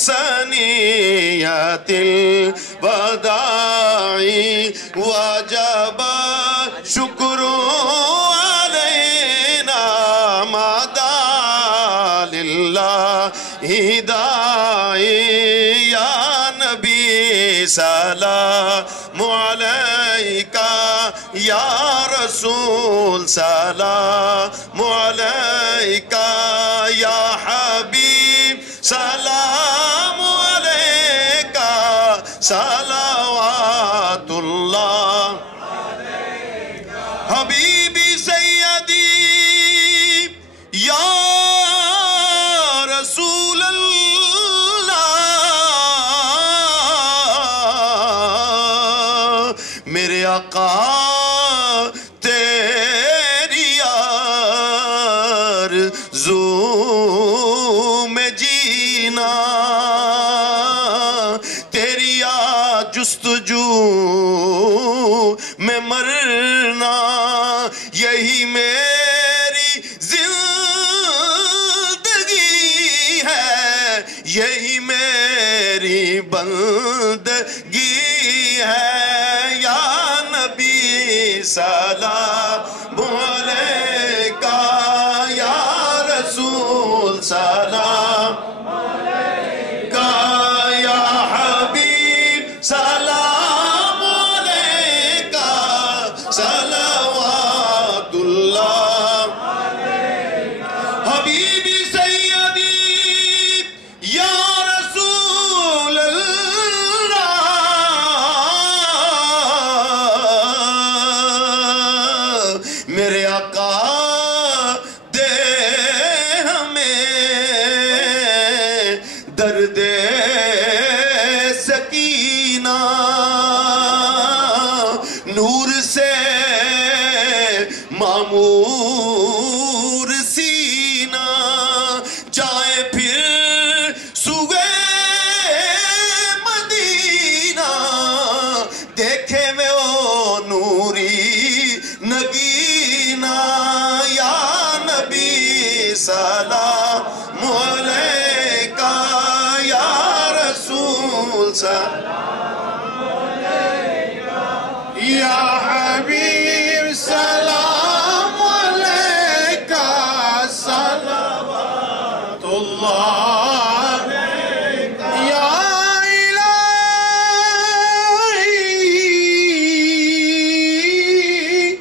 سنیت الوداع وجب شکر علینا مدى للہ داعی یا نبی سلام علیکہ یا رسول سلام علیکہ یا حبیب سلام علیکہ صلوات اللہ حبیبی سیدی یا رسول اللہ میرے آقا تیری آرزو میں جینا تیری جستجو میں مرنا یہی میری زندگی ہے یہی میری بندگی ہے یا نبی سلام علیکہ یا رسول سلام علیکہ یا حبیب سلام علیکہ صلوات اللہ حبیبی سیدی یا رسول اللہ میرے آقا دے ہمیں درد سکینہ نور سے معمور سینہ جائے پھر سوئے مدینہ دیکھے میں او نوری نگینہ یا نبی سلام علیکہ یا رسول سلام علیکہ یا حبیب سلام علیکہ صلوات اللہ یا الہی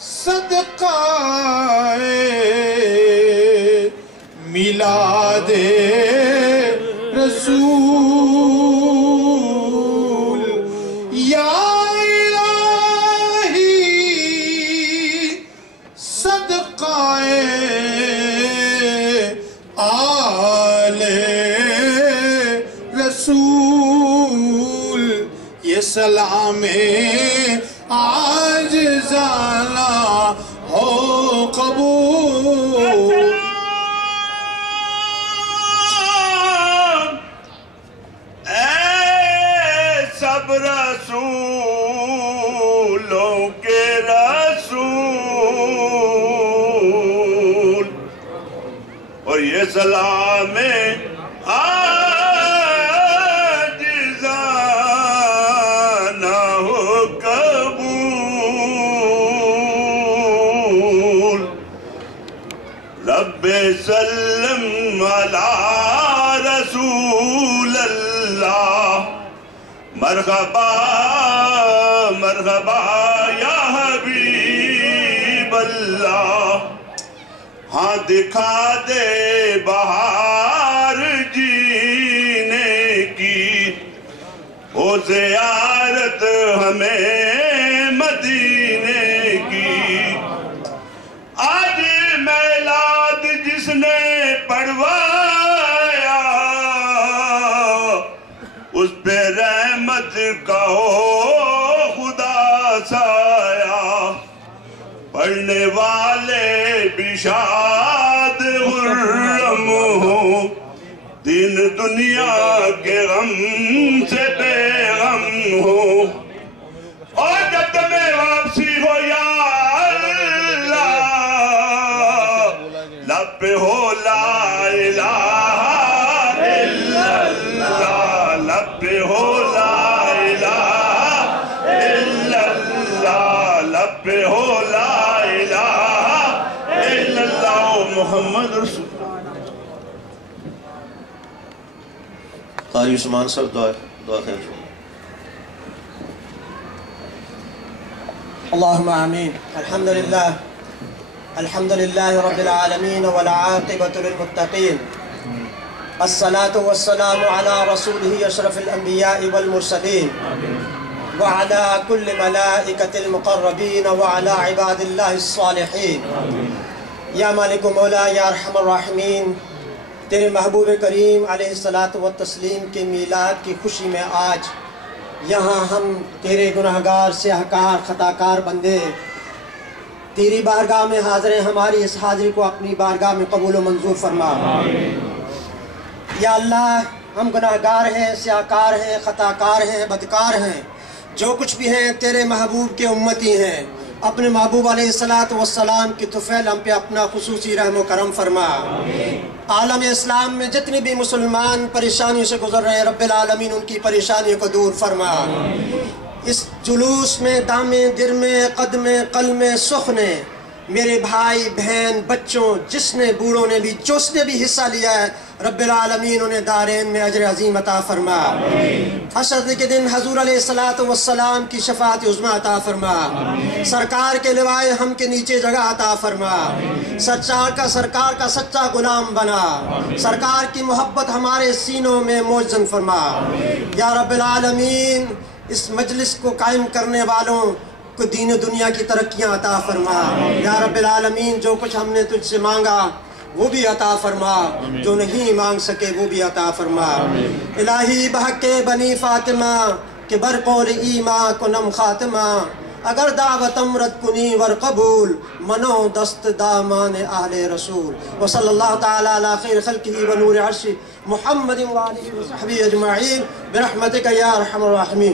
صدقہ میلاد رسول یا صدقہ آل رسول یہ سلام عاجزانہ ہو قبول اے سب رسولوں کے رسول اور یہ سلام عاجزانہ ہو قبول رب سلم علی رسول اللہ مرحبا مرحبا یا حبیب اللہ ہاں دکھا دے بہار جینے کی ہو زیارت ہمیں مدینے کی آج میلاد جس نے پڑھوایا اس پہ رحمت کا ہو خدا سایہ پڑھنے والے بھی شاد خرم ہو دین دنیا کے غم سے بے غم ہو اور جب تمہیں واپسی ہو یا اللہ لب پہ ہو لا الہ الا اللہ محمد رسول قاری عثمان صاحب دعا خیر فرمائیں۔ اللهم آمین۔ الحمد للہ رب العالمین والعاقبۃ للمتقین، الصلاة والسلام علی رسولہ اشرف الانبیاء والمرسلین وعلى كل ملائکۃ المقربین وعلى عباد اللہ الصالحین۔ یا مالک مولا یا ارحم الراحمین، تیرے محبوب کریم علیہ الصلاۃ والتسلیم کے میلاد کی خوشی میں آج یہاں ہم تیرے گناہگار سیاہکار خطاکار بندے تیری بارگاہ میں حاضر ہیں۔ ہماری اس حاضری کو اپنی بارگاہ میں قبول و منظور فرما۔ یا اللہ، ہم گناہگار ہیں، سیاہکار ہیں، خطاکار ہیں، بدکار ہیں، جو کچھ بھی ہیں تیرے محبوب کے امتی ہیں۔ اپنے محبوب علیہ السلام کی طفیل ہم پہ اپنا خصوصی رحم و کرم فرما۔ عالم اسلام میں جتنے بھی مسلمان پریشانی سے گزر رہے ہیں، رب العالمین ان کی پریشانی کو دور فرما۔ اس جلوس میں دامے درمے قدمے قلمے سخنے میرے بھائی بہن بچوں جس نے بوڑھوں نے بھی جس نے بھی حصہ لیا ہے، رب العالمین انہیں دارین میں اجر عظیم عطا فرما۔ حشر کے دن حضور علیہ السلام کی شفاعت عظمی عطا فرما۔ سرکار کے لوائے ہم کے نیچے جگہ عطا فرما۔ سرکار کا سچا غلام بنا۔ سرکار کی محبت ہمارے سینوں میں موجزن فرما۔ یا رب العالمین، اس مجلس کو قائم کرنے والوں کو دین و دنیا کی ترقیاں عطا فرما۔ یا رب العالمین، جو کچھ ہم نے تجھ سے مانگا وہ بھی عطا فرما، جو نہیں مانگ سکے وہ بھی عطا فرما۔ الہی بحق بنی فاطمہ کہ برقول ایمان کنم خاتمہ، اگر دعوتم رد کنی ور قبول منو دست دامان اہل رسول۔ وصلی اللہ تعالی علی خیر خلقہ و نور عرش محمد و آلہ و صحبہ اجمعین برحمتک یا ارحم الراحمین۔